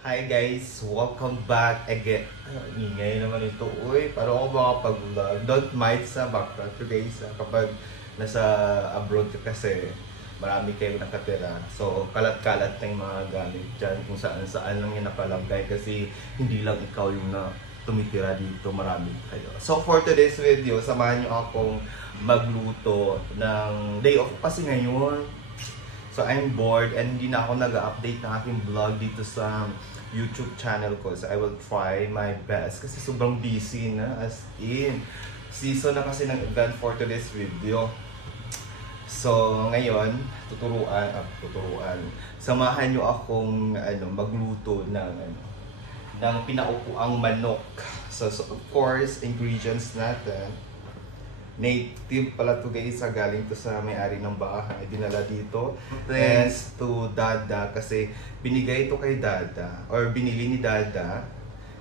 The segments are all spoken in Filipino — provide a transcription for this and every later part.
Hi guys! Welcome back again. Ingay naman ito. Uy, parang ako makapag-vlog. Don't mind sa background today kapag nasa abroad ka kasi marami kayong nakatira. So, kalat-kalat na yung mga gamit dyan kung saan-saan lang yung nakalagay kasi hindi lang ikaw yung na tumitira dito, marami kayo. So, for today's video, samahan nyo akong magluto ng day off kasi ngayon. So, I'm bored and hindi na ako nag-update ng aking vlog dito sa YouTube channel ko. So, I will try my best kasi sobrang busy na, as in. Season na kasi ng event for today's video. So, ngayon, tuturuan. Samahan nyo akong magluto ng pinaupuang manok. So, of course, ingredients natin. Native pala to guys, galing to sa may-ari ng bahay, dinala dito. Thanks to Dada kasi binigay ito kay Dada or binili ni Dada.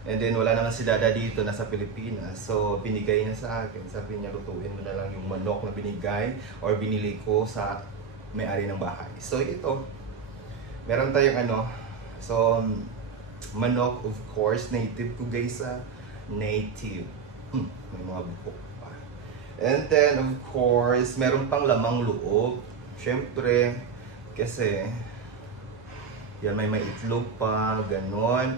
And then wala naman si Dada dito, nasa Pilipinas. So binigay niya sa akin, sabi niya lutuin mo na lang yung manok na binigay or binili ko sa may-ari ng bahay. So ito, meron tayong so manok, of course, native ko guys, native. May mga buhok. And then, of course, meron pang lamang loob. Siyempre, kasi yan may itlog pa, ganon.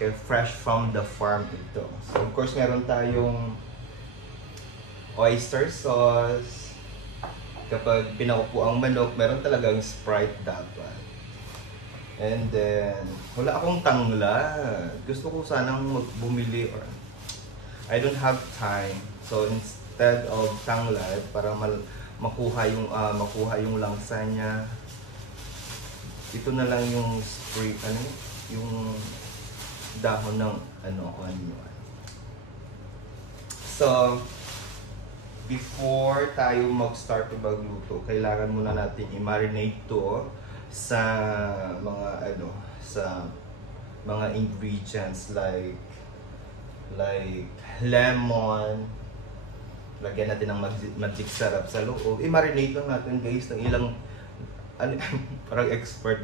Kaya fresh from the farm ito. So, of course, meron tayong oyster sauce. Kapag pinaupo ang manok, meron talagang Sprite dapat. And then, wala akong tanglad. Gusto ko sanang bumili or I don't have time. So, instead of tanglad para makuha yung langsa niya, ito na lang yung spray yung dahon ng onion. So before tayo mag-start magluto, kailangan muna natin i-marinate to sa mga ingredients like lemon. Lagyan natin ng magic syrup sa loob. I-marinate lang natin guys ng ilang parang expert.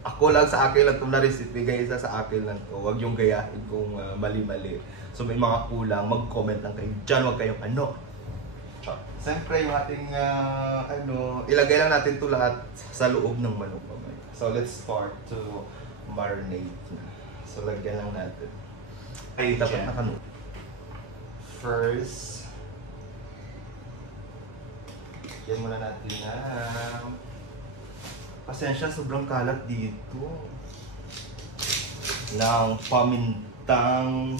Ako lang, sa akin lang itong na-recipe guys, sa akin lang to. Huwag yung gayahin kung mali-mali. So may mga kulang, mag-comment lang kayo dyan, huwag kayong Siyempre yung ating ilagay lang natin ito lahat sa loob ng manok. So let's start to marinate na. So lagyan lang natin. Ay, dapat nakano. First, yan muna natin na. Pasensya, sobrang kalat dito. Ng pamintang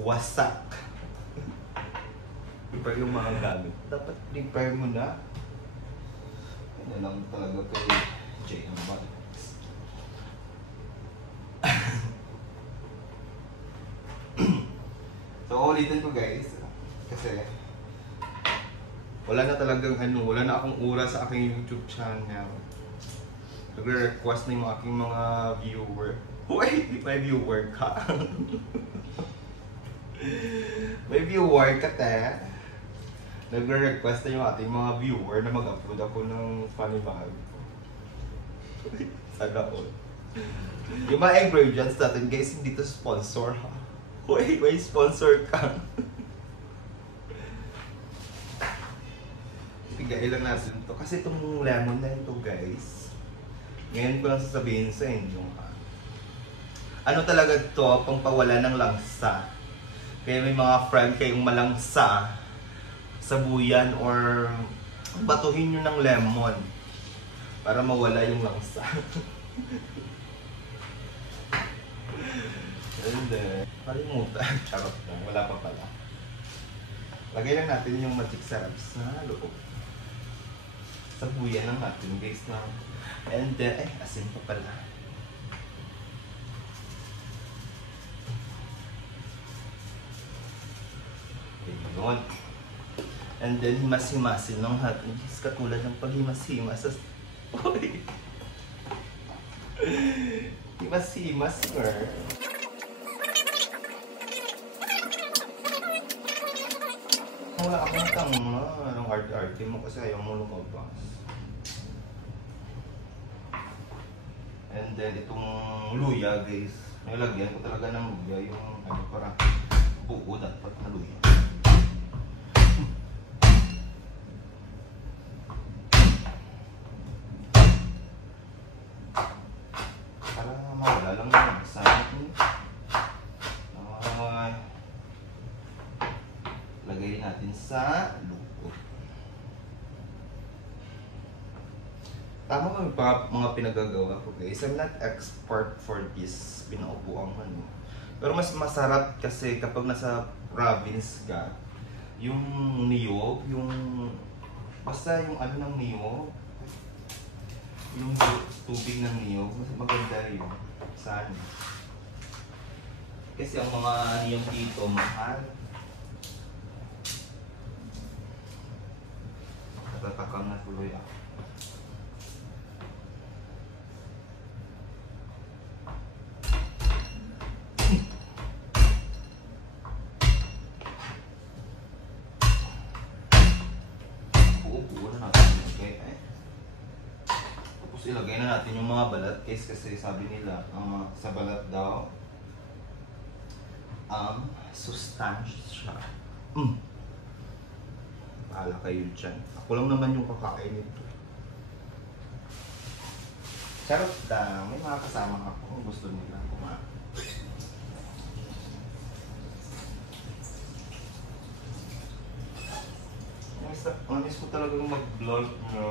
wasak. Prepare yung mga gamit. Dapat prepare mo na. Ano lang talaga kay JM Bad. So, ulitin ko guys. Kasi wala na talagang wala na akong oras sa aking YouTube channel. Nagre-request na yung aking mga viewer. Wait, may viewer ka? May viewer ka, te? Nagre-request na yung ating mga viewer na mag-upload ako ng funny bag. Sana all. Yung mga ingredients natin guys, hindi to sponsor ha. Wait, may sponsor ka. Tigain lang natin to. Kasi itong lemon na ito guys, ngayon ko lang sasabihin sa inyo talaga to, pangpawala ng langsa. Kaya may mga friend kayong malangsa sa buyan or batuhin nyo ng lemon para mawala yung langsa. And then, kalimutan. Charot lang, wala pa pala. Lagay lang natin yung magic syrup sa loob. Sabuyan lang natin guys na. And then, asin pa pala. Ayun. And then, himas-himasin lang natin. Katulad ng paghimas-himas. Uy! Himas-himas, girl. Wala akong tanga. Anong arte-arte mo kasi ayaw mo lumabas. And then itong luya guys, nilagyan ko talaga ng luya, yung ano para buo dapat na luya. Para mawala lang yung masama. Lagay natin sa loob. Tama ba mga pinagagawa ko guys? I'm not expert for this pinaupuang ano. Pero mas masarap kasi kapag nasa province ka, yung niyog, yung basta yung ano ng niyog, yung tubig ng niyog, mas maganda yun. Sana. Kasi ang mga niyog dito mahal. Natatakam na tuloy ako. Buo-buo na natin ilagay Tapos ilagay na natin yung mga balat guys kasi sabi nila sa balat daw sustansya. Bahala kayo dyan. Ako lang naman yung kakain nito. Charot lang. May mga kasama ako kung gusto nila kumain. Miss ko talagang mag-vlog na.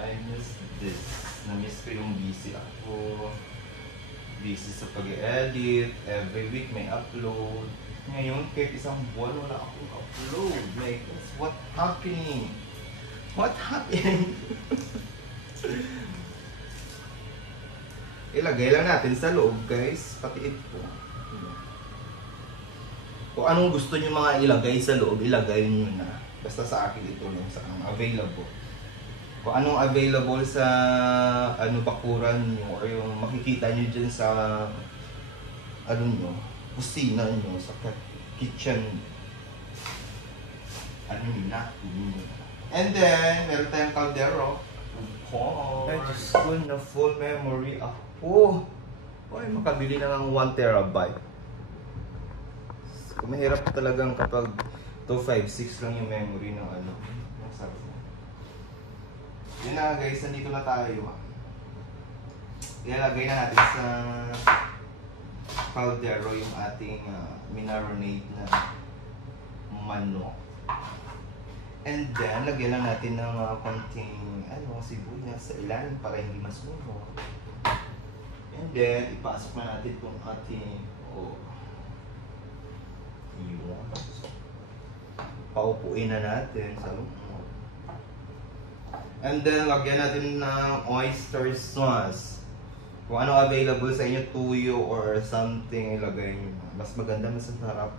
I miss this. Na-miss ko yung busy ako. Busy sa pag-edit. Every week may upload. Ngayon, kahit isang buwan wala akong upload. Like, what happening? What happened? Ilagay lang natin sa loob, guys. Pati ito. Kung anong gusto nyo mga ilagay sa loob, ilagay nyo na. Basta sa akin ito lang sa available. Kung anong available sa bakuran nyo or yung makikita nyo dyan sa kusina nyo, sa kitchen and then meron tayong kaldero. Ay, Diyos ko, na full memory ako. Ay, makabili na ng 1 terabyte. Mahirap talagang kapag 256 lang yung memory ng masarap. Yun na guys, nandito na tayo. Ilalagay na natin sa caldero yung ating minarinade na manok. And then, lagyan lang natin ng konting sibuyas sa ilalim para hindi masunog. And then, ipasok na natin itong ating paupuin na natin sa loob. And then, lagyan natin ng oyster sauce. Kung ano available sa inyo, tuyo or something, ilagay nyo. Mas maganda, mas sarap.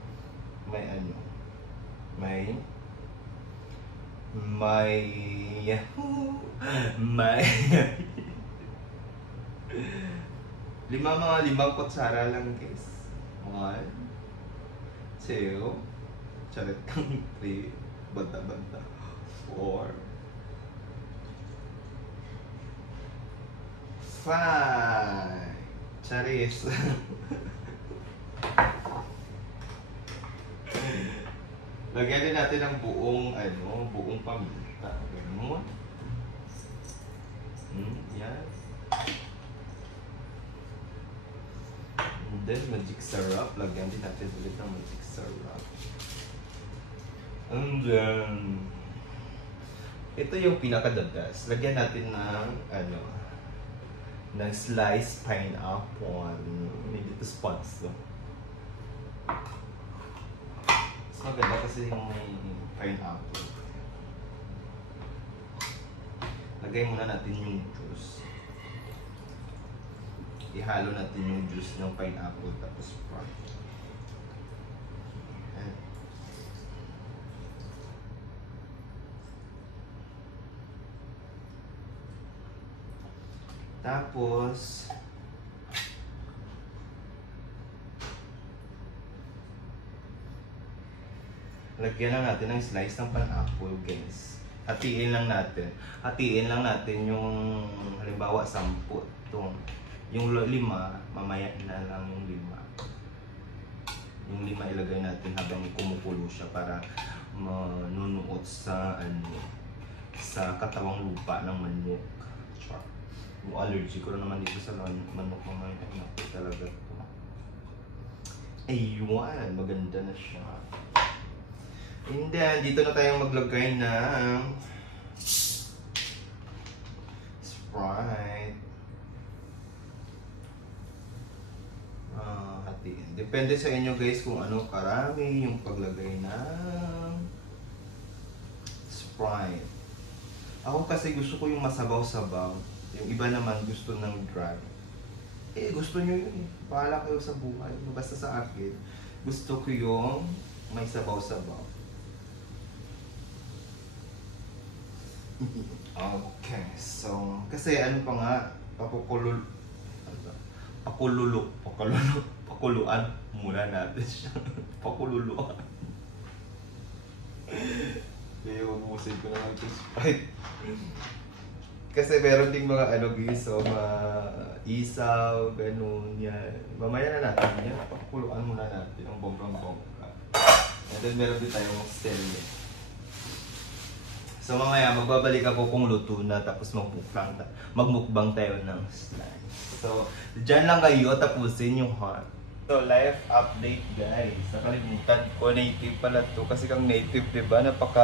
Mga limang kutsara lang guys. 1, 2, charit kang 3, banta-banta, 4, 5, charis. Lagyan din natin ng buong paminta. Ganun. Yan. And then magic syrup. Lagyan din natin ulit ng magic syrup. And then ito yung pinaka-the-best. Lagyan natin ng sliced pineapple. Hindi ito spots to. Maganda kasi yung may pineapple. Lagay muna natin yung juice. Ihalo natin yung juice ng pineapple tapos fry. Tapos lagyan lang natin ng slice ng pineapple guys. Hatiin lang natin. Hatiin lang natin yung halimbawa 10. Yung 5, mamaya na lang yung 5. Yung 5 ilagay natin habang kumukulo siya para manunuot sa sa katawang lupa ng manok. Char. Yung allergy ko naman dito sa manok mamaya. Ay, talaga to. Ayun, maganda na siya. And then, dito na tayo maglagay ng Sprite. Hatiin. Depende sa inyo guys kung ano karami yung paglagay ng Sprite. Ako kasi gusto ko yung masabaw-sabaw. Yung iba naman gusto ng dry. Gusto nyo yun eh. Bahala kayo sa buhay. Basta sa akin, gusto ko yung may sabaw-sabaw. Okay, so, kasi ano pa nga, pakuluan muna natin siya. Pakululuan. Kaya ubusin ko na lang ito Sprite. Kasi meron ding mga guys, so mga isaw, ganun, yan. Mamaya na natin yan, pakuluan muna natin ang bonggang-bongga. And then meron din tayong stevia. So mamaya magbabalik ako kung luto na tapos magmukbang tayo ng slice. So dyan lang kayo tapusin yung hot. So life update guys. Nakalimutan ko, native pala to. Kasi kang native diba, napaka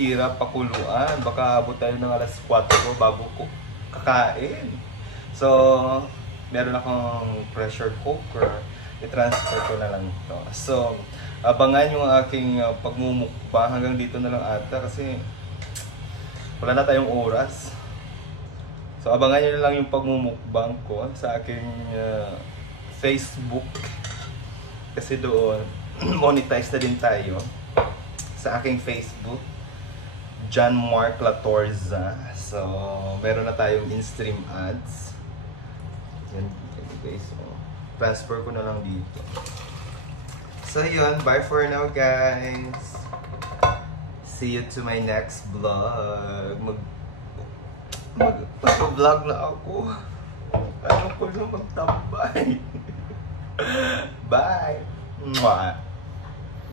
hirap pakuluan. Baka abot tayo ng alas 4 bago ko kakain. So meron akong pressure cooker. I-transfer ko na lang ito. So abangan yung aking pagmumukbang hanggang dito na lang ata kasi wala na tayong oras. So abangan nyo na lang yung pagmumukbang ko sa aking Facebook kasi doon monetize na din tayo sa aking Facebook, John Mark Latorza. So meron na tayong in-stream ads. Yan guys, so transfer ko na lang dito. So yun, bye for now guys. See you to my next vlog. Mag-vlog na ako. Ano ko na magtambay. Bye. Mwah.